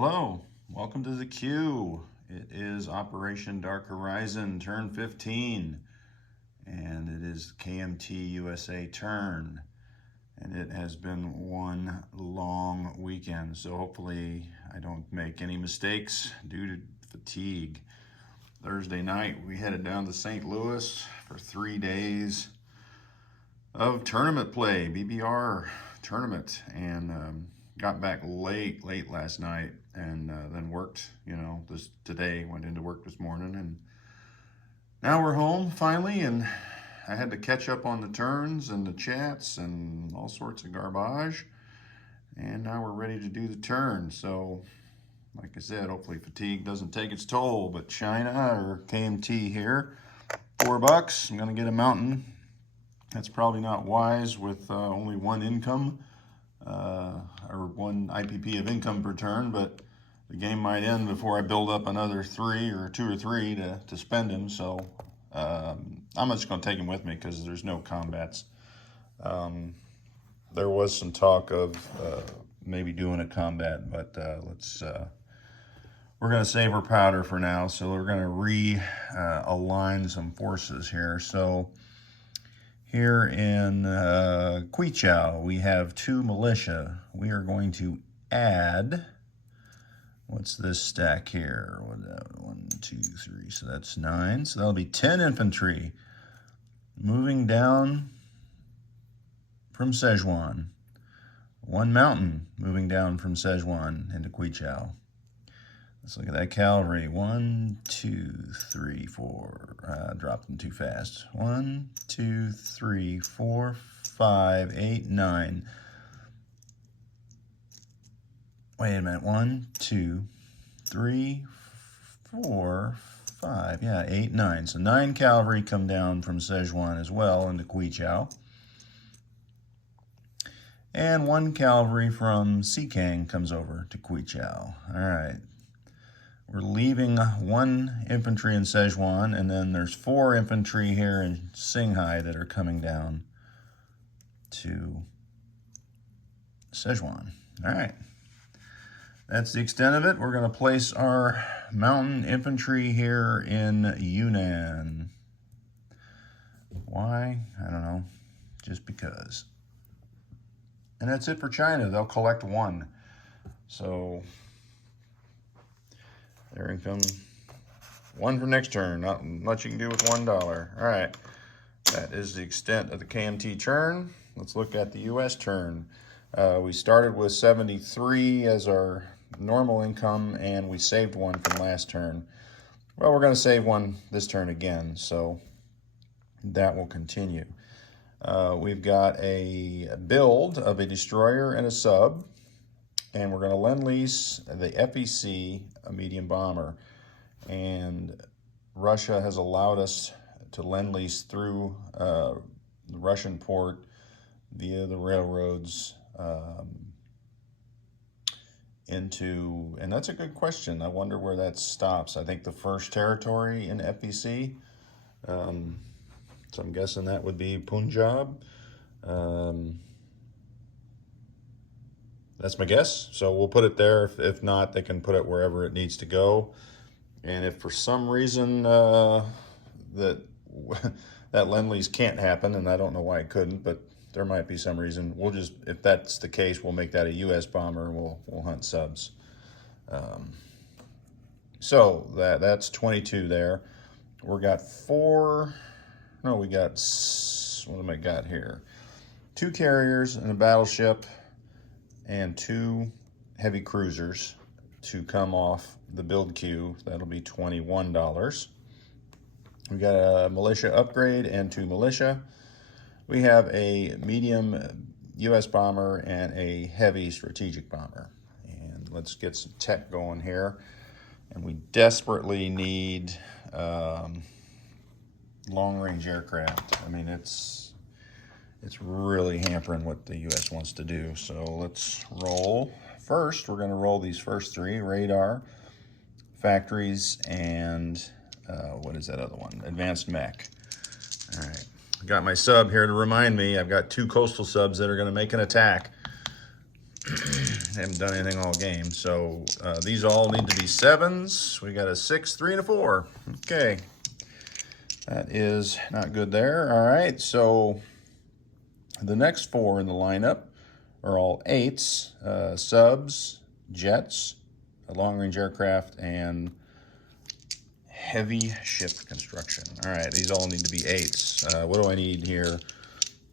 Hello, welcome to the Q. It is Operation Dark Horizon turn 15, and it is KMT USA turn, and it has been one long weekend, so hopefully I don't make any mistakes due to fatigue. Thursday night we headed down to St. Louis for 3 days of tournament play, BBR tournament, and got back late last night, and then worked, today, went into work this morning, and now we're home finally, and I had to catch up on the turns and the chats and all sorts of garbage, and now we're ready to do the turn. So like I said, hopefully fatigue doesn't take its toll, but China or KMT here, $4. I'm gonna get a mountain. That's probably not wise with only one income, or one IPP of income per turn, but the game might end before I build up another two or three to spend him. So I'm just going to take him with me because there's no combats. There was some talk of maybe doing a combat, but we're going to save our powder for now. So we're going to realign some forces here. So here in Quichao, we have 2 militia. We are going to add, what's this stack here? 1, 2, 3, so that's 9. So that'll be 10 infantry moving down from Sichuan. 1 mountain moving down from Sichuan into Quichao. Let's look at that cavalry. 1, 2, 3, 4. Dropped them too fast. 1, 2, 3, 4, 5, 8, 9. Wait a minute. 1, 2, 3, 4, 5. Yeah, 8, 9. So 9 cavalry come down from Sichuan as well into Quichao. And 1 cavalry from Sikang comes over to Quichao. All right. We're leaving 1 infantry in Sichuan, and then there's 4 infantry here in Qinghai that are coming down to Sichuan. All right. That's the extent of it. We're going to place our mountain infantry here in Yunnan. Why? I don't know. Just because. And that's it for China. They'll collect 1. So there income 1 for next turn. Not much you can do with $1. All right, that is the extent of the KMT turn. Let's look at the US turn. We started with 73 as our normal income, and we saved 1 from last turn. Well, we're going to save 1 this turn again, so that will continue. We've got a build of a destroyer and a sub, and we're going to lend-lease the FEC, a medium bomber. And Russia has allowed us to lend-lease through the Russian port via the railroads and that's a good question. I wonder where that stops. I think the first territory in FEC, so I'm guessing that would be Punjab. That's my guess. So we'll put it there. If not, they can put it wherever it needs to go. And if for some reason that lend-lease can't happen, and I don't know why it couldn't, but there might be some reason, we'll just, if that's the case, we'll make that a US bomber, and we'll hunt subs. So that's 22 there. We got what have I got here? 2 carriers and a battleship, and 2 heavy cruisers to come off the build queue. That'll be $21. We got a militia upgrade and 2 militia. We have a medium US bomber and a heavy strategic bomber. And let's get some tech going here. And we desperately need long-range aircraft. I mean, it's really hampering what the US wants to do. So let's roll. First, we're going to roll these first 3: radar, factories, and what is that other one? Advanced mech. All right. I got my sub here to remind me. I've got 2 coastal subs that are going to make an attack. haven't done anything all game. So these all need to be 7s. We got a 6, 3, and a 4. Okay. That is not good there. All right, so the next 4 in the lineup are all 8s, subs, jets, long-range aircraft, and heavy ship construction. All right, these all need to be 8s. What do I need here?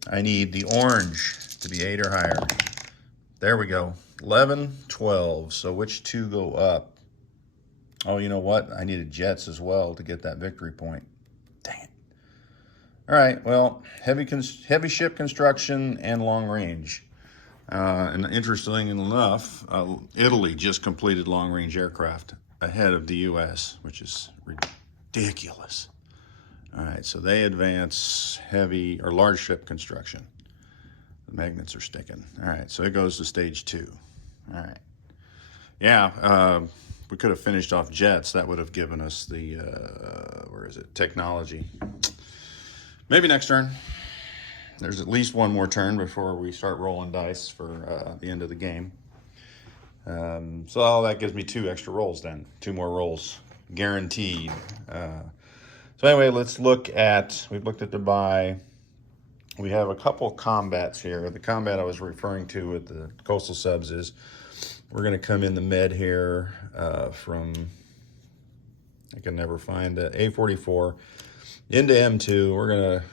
I need the orange to be 8 or higher. There we go. 11, 12. So which 2 go up? Oh, you know what? I needed jets as well to get that victory point. Dang it. All right, well, heavy ship construction and long range. And interestingly enough, Italy just completed long range aircraft ahead of the U.S., which is ridiculous. All right, so they advance heavy or large ship construction. The magnets are sticking. All right, so it goes to stage 2. All right. Yeah, we could have finished off jets. That would have given us the, where is it, technology. Maybe next turn. There's at least one more turn before we start rolling dice for the end of the game. So that gives me 2 extra rolls then. 2 more rolls, guaranteed. So anyway, let's look at, we've looked at the buy. We have a couple of combats here. The combat I was referring to with the coastal subs is we're going to come in the med here from, I can never find it, A44 into M2. We're going to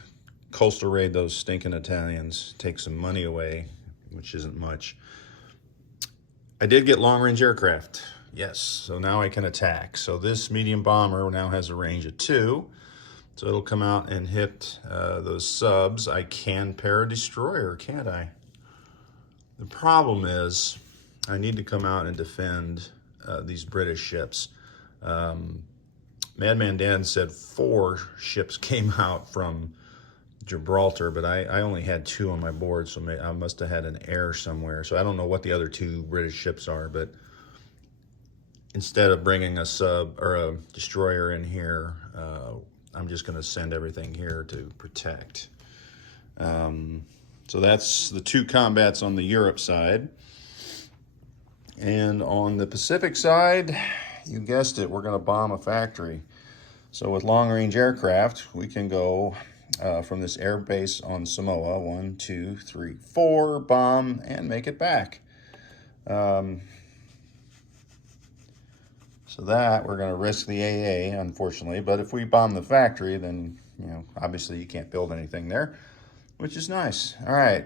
coastal raid those stinking Italians, take some money away, which isn't much. I did get long-range aircraft. Yes, so now I can attack. So this medium bomber now has a range of 2. So it'll come out and hit those subs. I can pair a destroyer, can't I? The problem is I need to come out and defend these British ships. Madman Dan said 4 ships came out from Gibraltar, but I only had 2 on my board, so I must have had an error somewhere. So I don't know what the other 2 British ships are, but instead of bringing a sub or a destroyer in here, I'm just going to send everything here to protect. So that's the 2 combats on the Europe side. And on the Pacific side, you guessed it, we're going to bomb a factory. So with long-range aircraft, we can go from this air base on Samoa, 1, 2, 3, 4, bomb, and make it back. So that, we're going to risk the AA, unfortunately. But if we bomb the factory, then, you know, obviously you can't build anything there, which is nice. All right.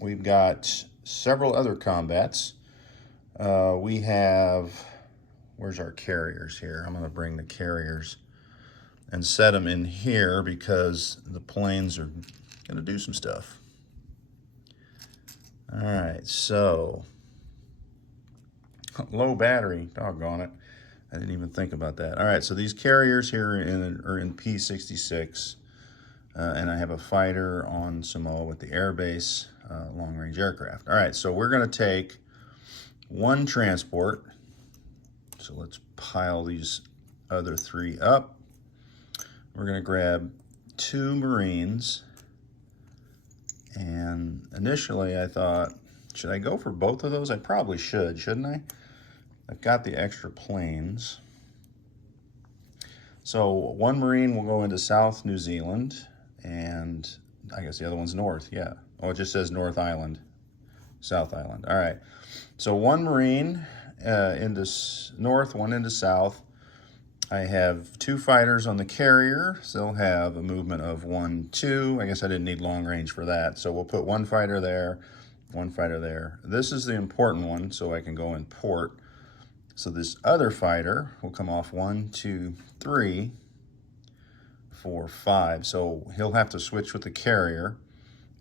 We've got several other combats. We have, where's our carriers here? I'm going to bring the carriers and set them in here because the planes are going to do some stuff. All right, so low battery, doggone it. I didn't even think about that. All right, so these carriers here are in P66, and I have a fighter on Samoa with the air base long-range aircraft. All right, so we're going to take 1 transport. So let's pile these other 3 up. We're going to grab 2 Marines. And initially I thought, should I go for both of those? I probably should, shouldn't I? I've got the extra planes. So 1 Marine will go into South New Zealand, and I guess the other one's North, yeah. Oh, it just says North Island, South Island. All right, so 1 Marine into North, 1 into South. I have 2 fighters on the carrier, so they'll have a movement of 1, 2. I guess I didn't need long range for that, so we'll put 1 fighter there, 1 fighter there. This is the important one, so I can go in port. So this other fighter will come off 1, 2, 3, 4, 5. So he'll have to switch with the carrier,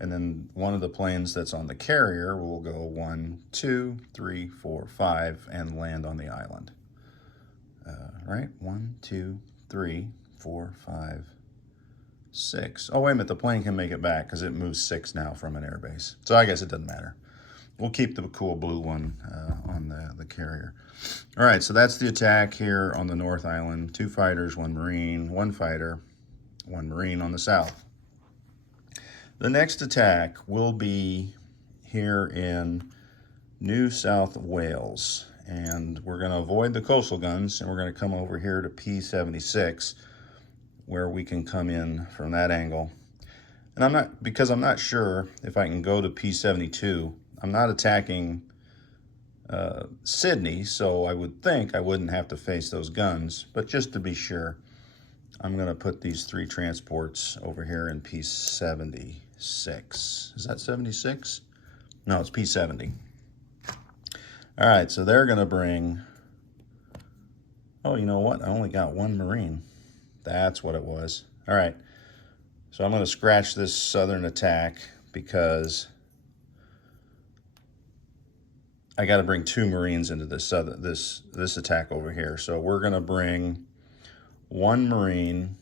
and then one of the planes that's on the carrier will go 1, 2, 3, 4, 5, and land on the island. Right? 1, 2, 3, 4, 5, 6. Oh, wait a minute. The plane can make it back because it moves 6 now from an airbase. So I guess it doesn't matter. We'll keep the cool blue one on the carrier. All right, so that's the attack here on the North Island. 2 fighters, 1 Marine, 1 fighter, 1 Marine on the South. The next attack will be here in New South Wales. And we're going to avoid the coastal guns, and we're going to come over here to P76, where we can come in from that angle. And because I'm not sure if I can go to P72. I'm not attacking Sydney, so I would think I wouldn't have to face those guns. But just to be sure, I'm going to put these 3 transports over here in P76. Is that 76? No, it's P70. All right, so they're going to bring... Oh, you know what? I only got 1 Marine. That's what it was. All right. So I'm going to scratch this southern attack because I got to bring 2 Marines into this attack over here. So we're going to bring 1 Marine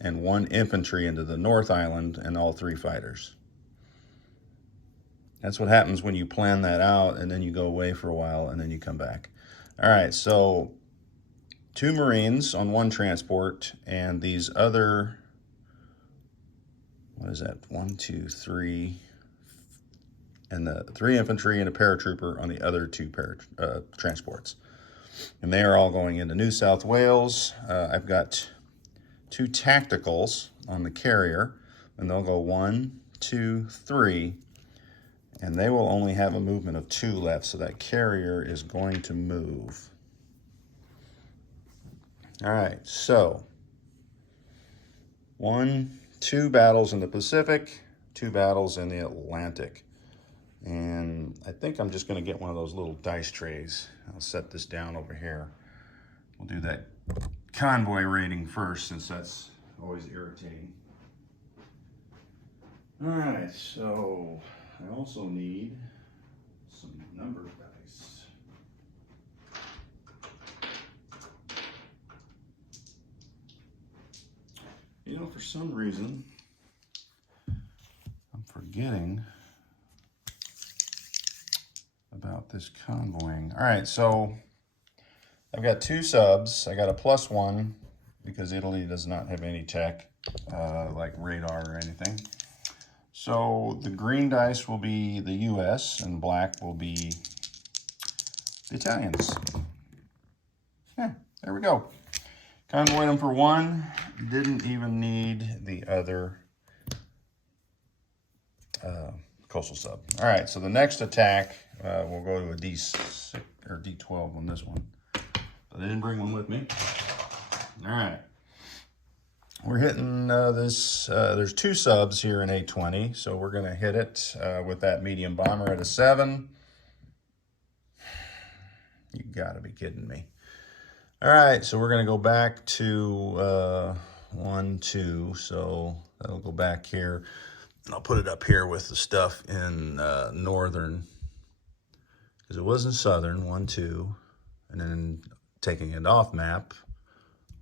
and 1 infantry into the North Island and all 3 fighters. That's what happens when you plan that out and then you go away for a while and then you come back. All right, so 2 Marines on 1 transport and these other... What is that? 1, 2, 3, and the 3 infantry and a paratrooper on the other 2 transports. And they are all going into New South Wales. I've got 2 tacticals on the carrier, and they'll go 1, 2, 3, and they will only have a movement of 2 left, so that carrier is going to move. All right, so 2 battles in the Pacific, 2 battles in the Atlantic. And I think I'm just going to get one of those little dice trays. I'll set this down over here. We'll do that convoy rating first, since that's always irritating. All right, so I also need some number dice. You know, for some reason, I'm forgetting about this convoying. All right, so I've got 2 subs. I got a +1 because Italy does not have any tech, like radar or anything. So the green dice will be the US and black will be the Italians. Yeah, there we go. Convoyed them for 1. Didn't even need the other coastal sub. All right, so the next attack, we'll go to a D6 or D12 on this one. But I didn't bring one with me. All right. We're hitting this, there's 2 subs here in A20, so we're going to hit it with that medium bomber at a 7. You got to be kidding me. All right, so we're going to go back to 1, 2, so that'll go back here. And I'll put it up here with the stuff in northern, because it was in southern, 1, 2, and then taking it off map,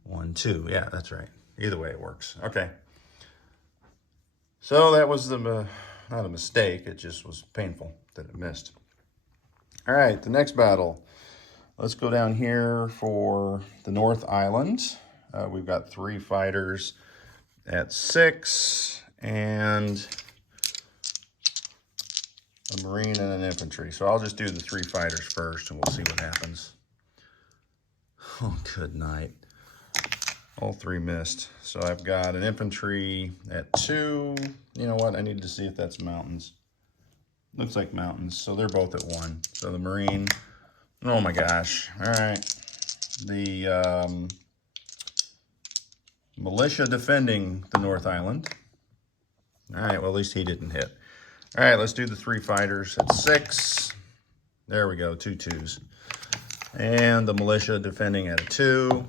1, 2. Yeah, that's right. Either way it works. Okay. So that was not a mistake, it just was painful that it missed. All right, the next battle. Let's go down here for the North Island. We've got 3 fighters at 6 and a Marine and an infantry. So I'll just do the 3 fighters first and we'll see what happens. Oh, good night. All 3 missed. So I've got an infantry at 2. You know what? I need to see if that's mountains. Looks like mountains. So they're both at 1. So the Marine... Oh my gosh. All right. The militia defending the North Island. All right, well, at least he didn't hit. All right, let's do the 3 fighters at 6. There we go, 2 2s. And the militia defending at a 2.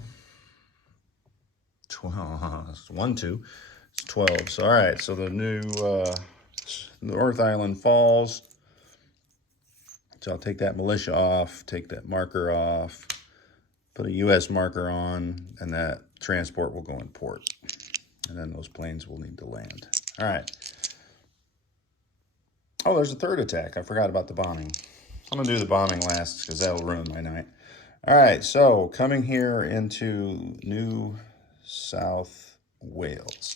12, 1 2. It's 12. So, all right, so the new North Island falls. So I'll take that militia off, take that marker off, put a U.S. marker on, and that transport will go in port. And then those planes will need to land. All right. Oh, there's a 3rd attack. I forgot about the bombing. I'm going to do the bombing last because that'll ruin my night. All right, so coming here into New South Wales.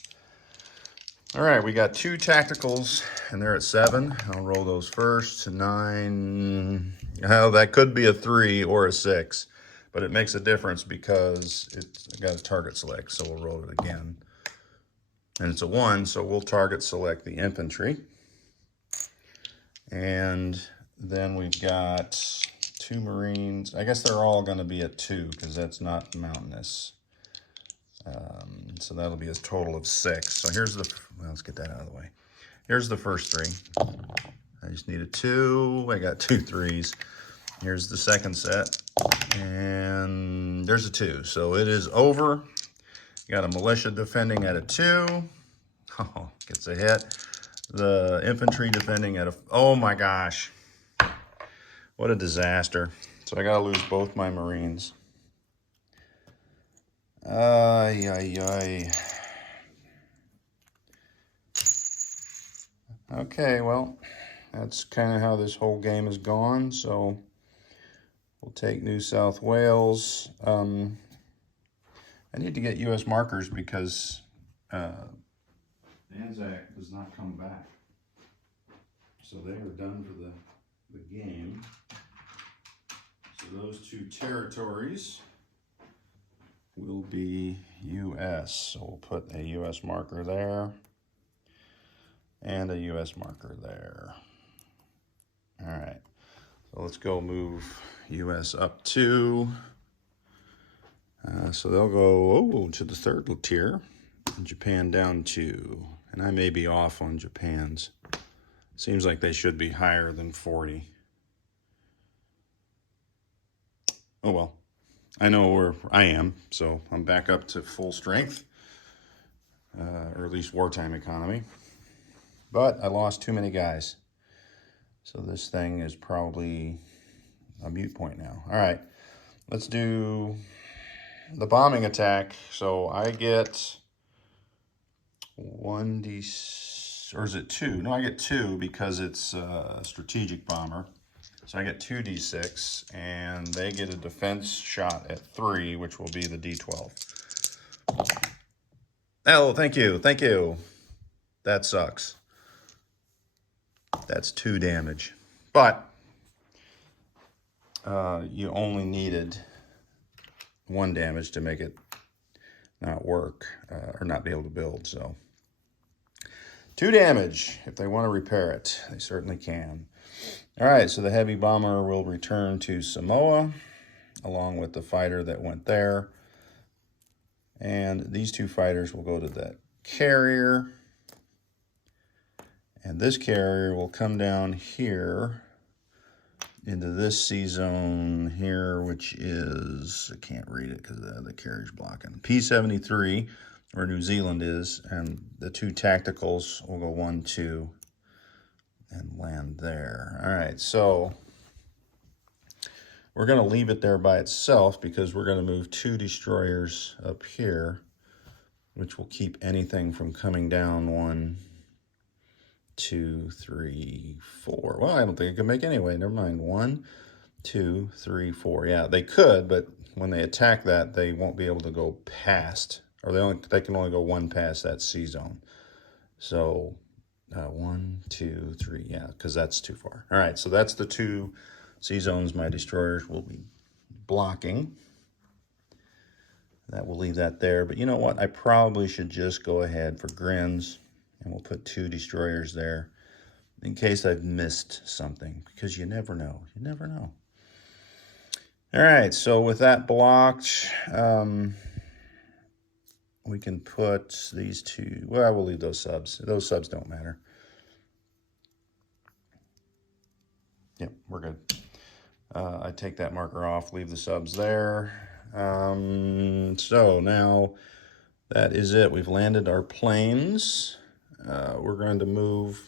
All right, we got 2 tacticals, and they're at 7. I'll roll those first to 9, Well, that could be a 3 or a 6, but it makes a difference because it's got a target select, so we'll roll it again. And it's a 1, so we'll target select the infantry. And then we've got 2 Marines. I guess they're all going to be at 2 because that's not mountainous. So that'll be a total of 6. So here's the, well, let's get that out of the way. Here's the first 3. I just need a 2. I got 2 3s. Here's the second set. And there's a 2. So it is over. Got a militia defending at a 2. Oh, gets a hit. The infantry defending at a, oh my gosh. What a disaster. So I gotta lose both my Marines. Ay, ay, ay. Okay, well, that's kind of how this whole game has gone. So we'll take New South Wales. I need to get U.S. markers because Anzac does not come back. So they are done for the game. So those 2 territories will be U.S. So we'll put a U.S. marker there and a U.S. marker there. All right, so let's go move U.S. up 2. So they'll go to the 3rd tier, and Japan down 2. And I may be off on Japan's. Seems like they should be higher than 40. Oh well, I know where I am, so I'm back up to full strength, or at least wartime economy. But I lost too many guys. So this thing is probably a mute point now. All right, let's do the bombing attack. So I get 1d, or is it 2? No, I get 2 because it's a strategic bomber. So I get 2d6, and they get a defense shot at 3, which will be the d12. Oh, thank you, thank you. That sucks. That's 2 damage. But you only needed 1 damage to make it not work, or not be able to build, so. 2 damage. If they want to repair it, they certainly can. All right, so the heavy bomber will return to Samoa, along with the fighter that went there. And these 2 fighters will go to that carrier. And this carrier will come down here into this sea zone here, which is, I can't read it because the carrier's blocking. P73, where New Zealand is, and the 2 tacticals will go 1, 2, and land there. All right, so we're going to leave it there by itself because we're going to move 2 destroyers up here, which will keep anything from coming down. 1, 2, 3, 4. Well, I don't think it can make anyway. Never mind. 1, 2, 3, 4. Yeah, they could, but when they attack that, they won't be able to go past, or they can only go 1 past that sea zone. So 1, 2, 3. Yeah, because that's too far. All right, so that's the 2 sea zones my destroyers will be blocking. That will leave that there. But you know what? I probably should just go ahead for grins, and we'll put 2 destroyers there in case I've missed something, because you never know. You never know. All right, so with that blocked, we can put these 2. Well, I will leave those subs. Those subs don't matter. Yep, we're good. I take that marker off, leave the subs there. So now that is it. We've landed our planes. We're going to move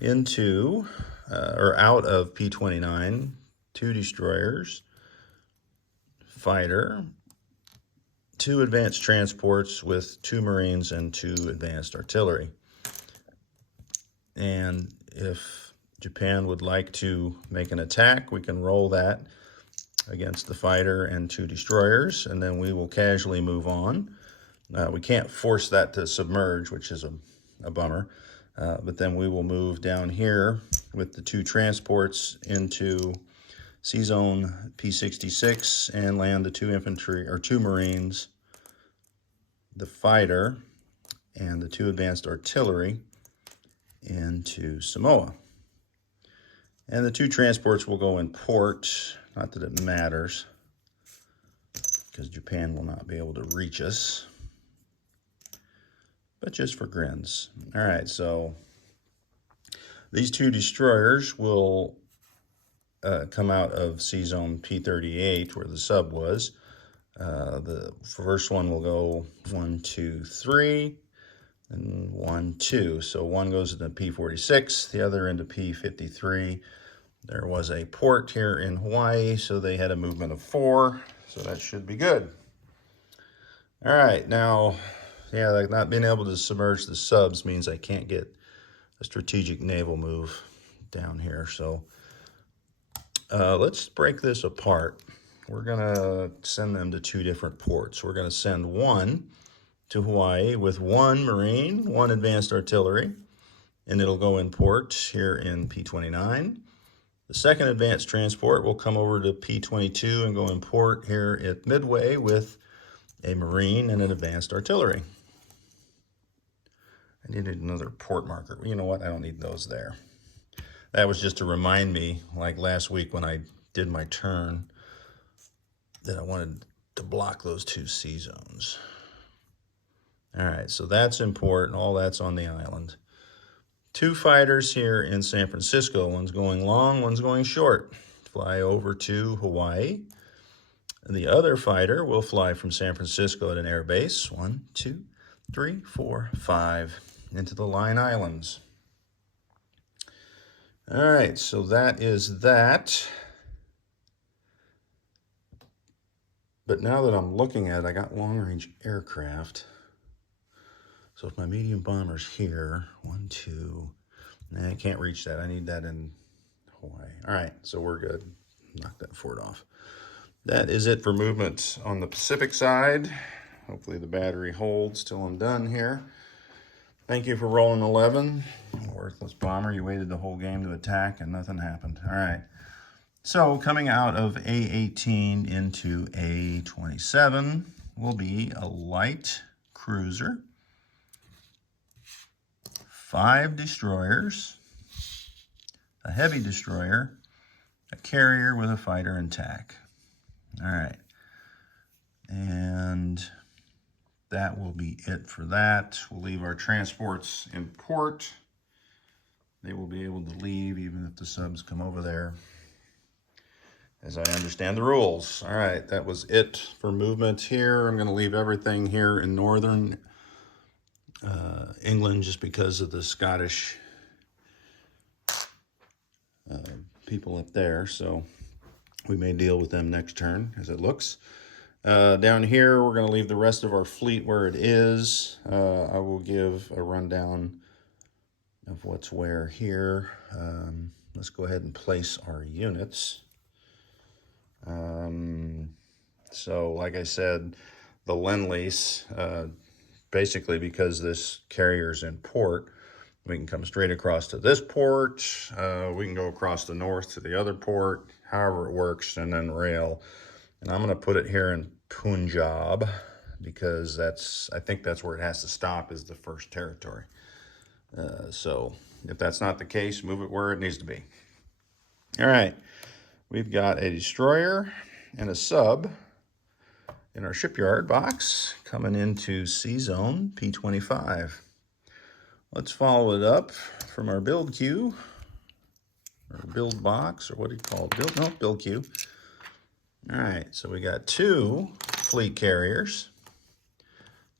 into, or out of P-29, 2 destroyers, fighter, 2 advanced transports with 2 Marines and 2 advanced artillery. And if Japan would like to make an attack, we can roll that against the fighter and 2 destroyers, and then we will casually move on. We can't force that to submerge, which is a bummer, but then we will move down here with the 2 transports into C-Zone P-66 and land the 2 infantry, or 2 Marines, the fighter, and the 2 advanced artillery into Samoa. And the 2 transports will go in port, not that it matters, because Japan will not be able to reach us, but just for grins. All right, so these 2 destroyers will come out of C-Zone P-38, where the sub was. The first one will go 1, 2, 3, and 1, 2. So one goes into P-46, the other into P-53. There was a port here in Hawaii, so they had a movement of 4, so that should be good. All right, now, yeah, like not being able to submerge the subs means I can't get a strategic naval move down here, so let's break this apart. We're gonna send them to 2 different ports. We're gonna send one to Hawaii with 1 Marine, 1 advanced artillery, and it'll go in port here in P-29. The second advanced transport will come over to P-22 and go in port here at Midway with a Marine and an advanced artillery. I needed another port marker. You know what? I don't need those there. That was just to remind me, like last week when I did my turn, that I wanted to block those 2 C zones. All right, so that's important. All that's on the island. 2 fighters here in San Francisco. One's going long, one's going short. Fly over to Hawaii. And the other fighter will fly from San Francisco at an air base. 1, 2, 3, 4, 5 into the Line Islands. All right, so that is that. But now that I'm looking at it, I got long-range aircraft. So if my medium bomber's here, 1, 2, nah, I can't reach that. I need that in Hawaii. All right, so we're good. Knock that fort off. That is it for movement on the Pacific side. Hopefully the battery holds till I'm done here. Thank you for rolling 11. Worthless bomber, you waited the whole game to attack and nothing happened. All right. So coming out of A-18 into A-27 will be a light cruiser, 5 destroyers, a heavy destroyer, a carrier with a fighter and TAC. All right. And that will be it for that. We'll leave our transports in port. They will be able to leave even if the subs come over there, as I understand the rules. All right, that was it for movement here. I'm going to leave everything here in northern England just because of the Scottish people up there. So we may deal with them next turn as it looks. Down here, we're going to leave the rest of our fleet where it is. I will give a rundown of what's where here. Let's go ahead and place our units. So like I said, the Lend-Lease, basically because this carrier's in port, we can come straight across to this port. We can go across the north to the other port, however it works, and then rail. And I'm going to put it here in Punjab because I think that's where it has to stop, is the first territory. So if that's not the case, move it where it needs to be. All right, we've got a destroyer and a sub in our shipyard box coming into C-Zone P-25. Let's follow it up from our build queue, or build box, or what do you call it? Build queue. All right, so we got 2 fleet carriers,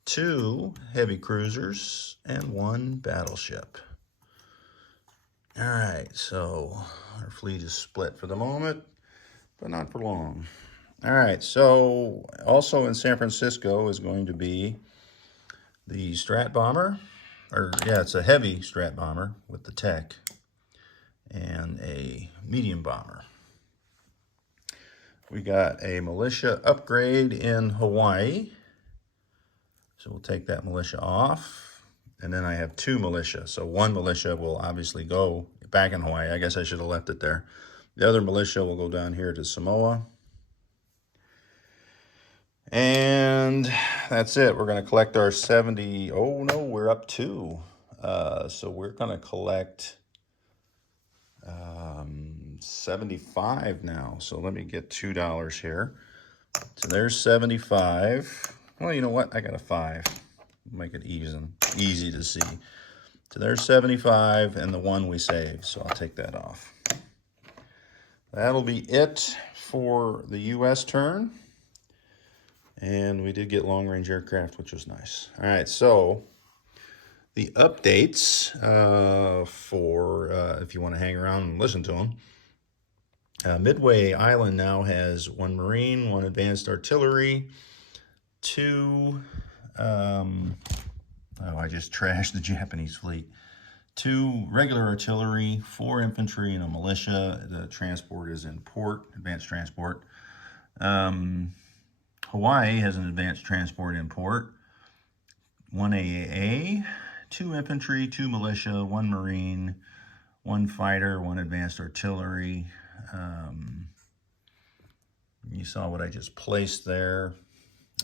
2 heavy cruisers, and 1 battleship. All right, so our fleet is split for the moment, but not for long. All right, so also in San Francisco is going to be the Strat Bomber, it's a heavy Strat Bomber with the tech, and a medium bomber. We got a militia upgrade in Hawaii, so we'll take that militia off. And then I have 2 militia. So 1 militia will obviously go back in Hawaii. I guess I should have left it there. The other militia will go down here to Samoa. And that's it. We're going to collect our 70. Oh, no, we're up 2. So we're going to collect 75 now. So let me get $2 here. So there's 75. Well, you know what? I got a 5. Make it easy to see. So there's 75 and the 1 we saved. So I'll take that off. That'll be it for the U.S. turn. And we did get long-range aircraft, which was nice. All right, so the updates for if you want to hang around and listen to them. Midway Island now has 1 Marine, 1 Advanced Artillery, 2, I just trashed the Japanese fleet, 2 regular artillery, 4 infantry, and a militia. The transport is in port, advanced transport. Hawaii has an advanced transport in port, 1 AAA, 2 infantry, 2 militia, 1 Marine, 1 fighter, 1 advanced artillery. You saw what I just placed there.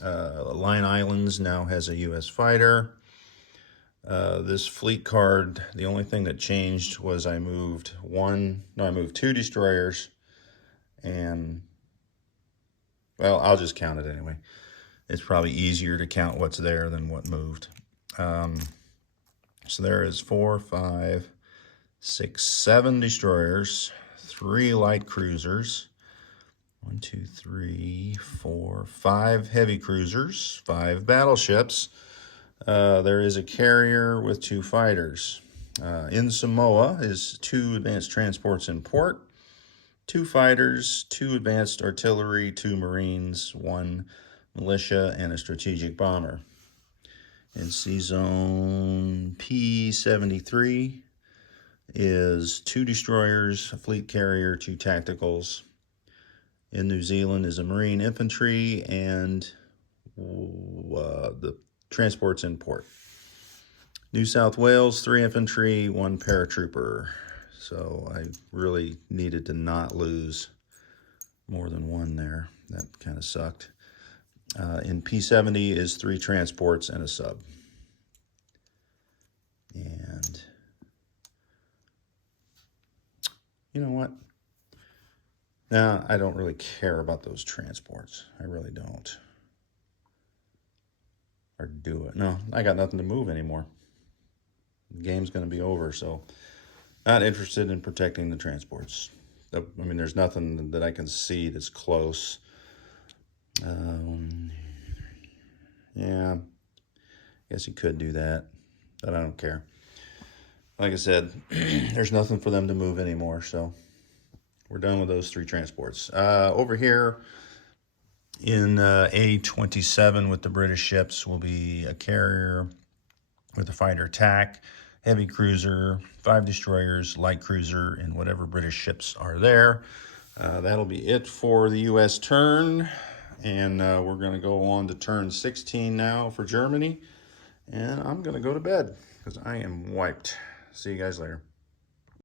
Line Islands now has a U.S. fighter. This fleet card, the only thing that changed was I moved 2 destroyers and, well, I'll just count it anyway. It's probably easier to count what's there than what moved. So there is 4, 5, 6, 7 destroyers, 3 light cruisers, 1, 2, 3, 4, 5 heavy cruisers, 5 battleships. There is a carrier with 2 fighters. In Samoa is 2 advanced transports in port, 2 fighters, 2 advanced artillery, 2 Marines, 1 militia, and a strategic bomber. In Sea Zone P73 is 2 destroyers, a fleet carrier, 2 tacticals. In New Zealand is a Marine infantry and the transports in port. New South Wales, 3 infantry, 1 paratrooper. So I really needed to not lose more than 1 there. That kind of sucked. In P70 is 3 transports and a sub. And you know what? Now, I don't really care about those transports. I really don't. Or do it. No, I got nothing to move anymore. The game's going to be over, so not interested in protecting the transports. I mean, there's nothing that I can see that's close. Yeah, I guess you could do that, but I don't care. Like I said, there's nothing for them to move anymore, so we're done with those 3 transports. Over here in A27 with the British ships will be a carrier with a fighter attack, heavy cruiser, 5 destroyers, light cruiser, and whatever British ships are there. That'll be it for the U.S. turn. And we're going to go on to turn 16 now for Germany. And I'm going to go to bed because I am wiped. See you guys later.